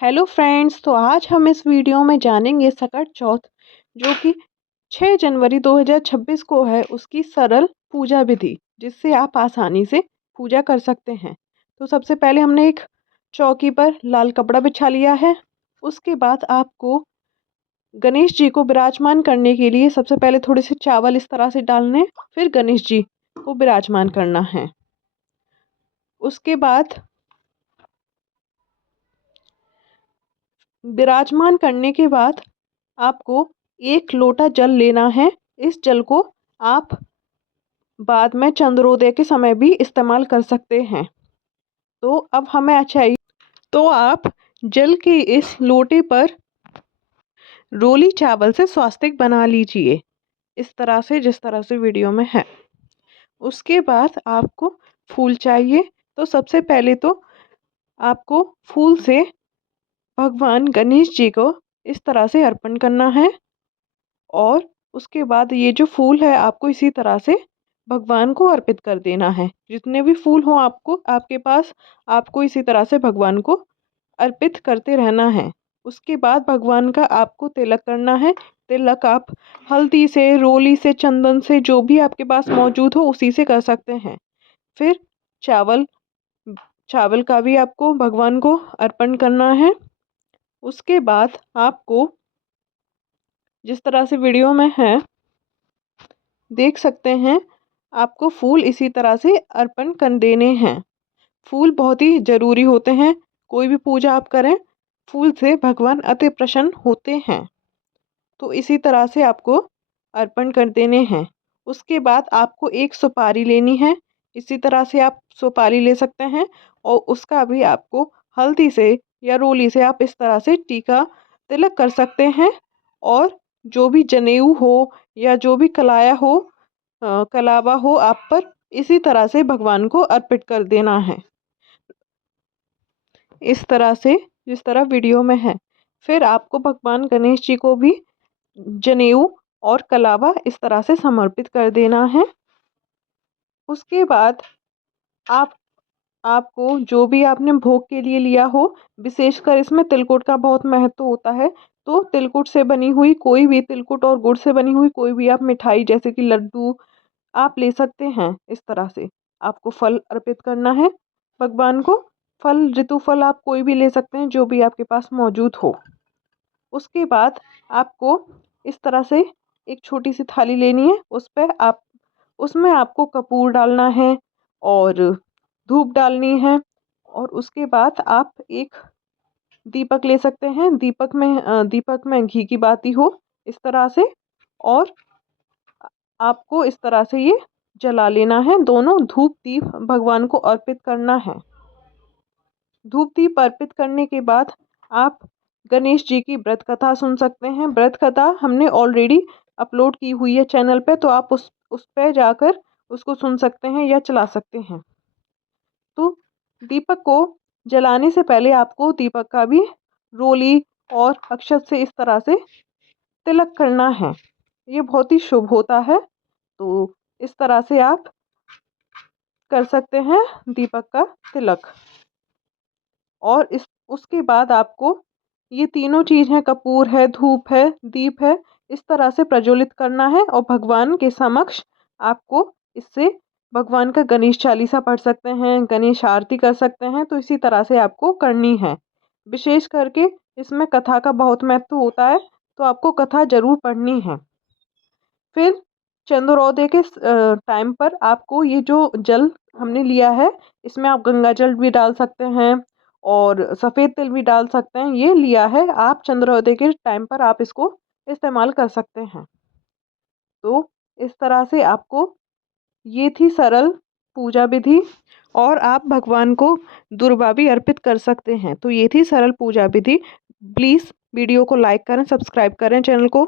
Hello friends, तो आज हम इस वीडियो में जानेंगे सकट चौथ जो कि 6 जनवरी 2026 को है, उसकी सरल पूजा विधि जिससे आप आसानी से पूजा कर सकते हैं। तो सबसे पहले हमने एक चौकी पर लाल कपड़ा बिछा लिया है। उसके बाद आपको गणेश जी को विराजमान करने के लिए सबसे पहले थोड़े से चावल इस तरह से डालने, फिर गणेश जी को विराजमान करना है। उसके बाद विराजमान करने के बाद आपको 1 लोटा जल लेना है। इस जल को आप बाद में चंद्रोदय के समय भी इस्तेमाल कर सकते हैं। तो अब हमें चाहिए, तो आप जल के इस लोटे पर रोली चावल से स्वास्तिक बना लीजिए, इस तरह से जिस तरह से वीडियो में है। उसके बाद आपको फूल चाहिए। तो सबसे पहले तो आपको फूल से भगवान गणेश जी को इस तरह से अर्पण करना है और उसके बाद ये जो फूल है आपको इसी तरह से भगवान को अर्पित कर देना है। जितने भी फूल हों आपको आपके पास, आपको इसी तरह से भगवान को अर्पित करते रहना है। उसके बाद भगवान का आपको तिलक करना है। तिलक आप हल्दी से, रोली से, चंदन से, जो भी आपके पास मौजूद हो उसी से कर सकते हैं। फिर चावल चावल का भी आपको भगवान को अर्पण करना है। उसके बाद आपको जिस तरह से वीडियो में है देख सकते हैं, आपको फूल इसी तरह से अर्पण कर देने हैं। फूल बहुत ही ज़रूरी होते हैं। कोई भी पूजा आप करें, फूल से भगवान अति प्रसन्न होते हैं। तो इसी तरह से आपको अर्पण कर देने हैं। उसके बाद आपको एक सुपारी लेनी है। इसी तरह से आप सुपारी ले सकते हैं और उसका भी आपको हल्दी से या रोली से आप इस तरह से टीका तिलक कर सकते हैं। और जो भी जनेऊ हो या जो भी कलाया हो, कलावा हो आप पर, इसी तरह से भगवान को अर्पित कर देना है, इस तरह से जिस तरह वीडियो में है। फिर आपको भगवान गणेश जी को भी जनेऊ और कलावा इस तरह से समर्पित कर देना है। उसके बाद आप आपको जो भी आपने भोग के लिए लिया हो, विशेषकर इसमें तिलकुट का बहुत महत्व होता है। तो तिलकुट से बनी हुई कोई भी, तिलकुट और गुड़ से बनी हुई कोई भी आप मिठाई जैसे कि लड्डू आप ले सकते हैं। इस तरह से आपको फल अर्पित करना है भगवान को। फल, ऋतु फल आप कोई भी ले सकते हैं जो भी आपके पास मौजूद हो। उसके बाद आपको इस तरह से एक छोटी सी थाली लेनी है। उस पर आप, उसमें आपको कपूर डालना है और धूप डालनी है। और उसके बाद आप एक दीपक ले सकते हैं। दीपक में घी की बाती हो इस तरह से, और आपको इस तरह से ये जला लेना है। दोनों धूप दीप भगवान को अर्पित करना है। धूप दीप अर्पित करने के बाद आप गणेश जी की व्रत कथा सुन सकते हैं। व्रत कथा हमने ऑलरेडी अपलोड की हुई है चैनल पे, तो आप उस पे जाकर उसको सुन सकते हैं या चला सकते हैं। तो दीपक को जलाने से पहले आपको दीपक का भी रोली और अक्षत से इस तरह से तिलक करना है। ये बहुत ही शुभ होता है। तो इस तरह से आप कर सकते हैं दीपक का तिलक। और इस उसके बाद आपको ये तीनों चीज़ हैं, कपूर है, धूप है, दीप है, इस तरह से प्रज्वलित करना है। और भगवान के समक्ष आपको इससे भगवान का गणेश चालीसा पढ़ सकते हैं, गणेश आरती कर सकते हैं। तो इसी तरह से आपको करनी है। विशेष करके इसमें कथा का बहुत महत्व होता है, तो आपको कथा जरूर पढ़नी है। फिर चंद्रोदय के टाइम पर आपको ये जो जल हमने लिया है, इसमें आप गंगा जल भी डाल सकते हैं और सफ़ेद तिल भी डाल सकते हैं। ये लिया है, आप चंद्रोदय के टाइम पर आप इसको इस्तेमाल कर सकते हैं। तो इस तरह से आपको, ये थी सरल पूजा विधि। और आप भगवान को दुर्वा भी अर्पित कर सकते हैं। तो ये थी सरल पूजा विधि। प्लीज़ वीडियो को लाइक करें, सब्सक्राइब करें चैनल को।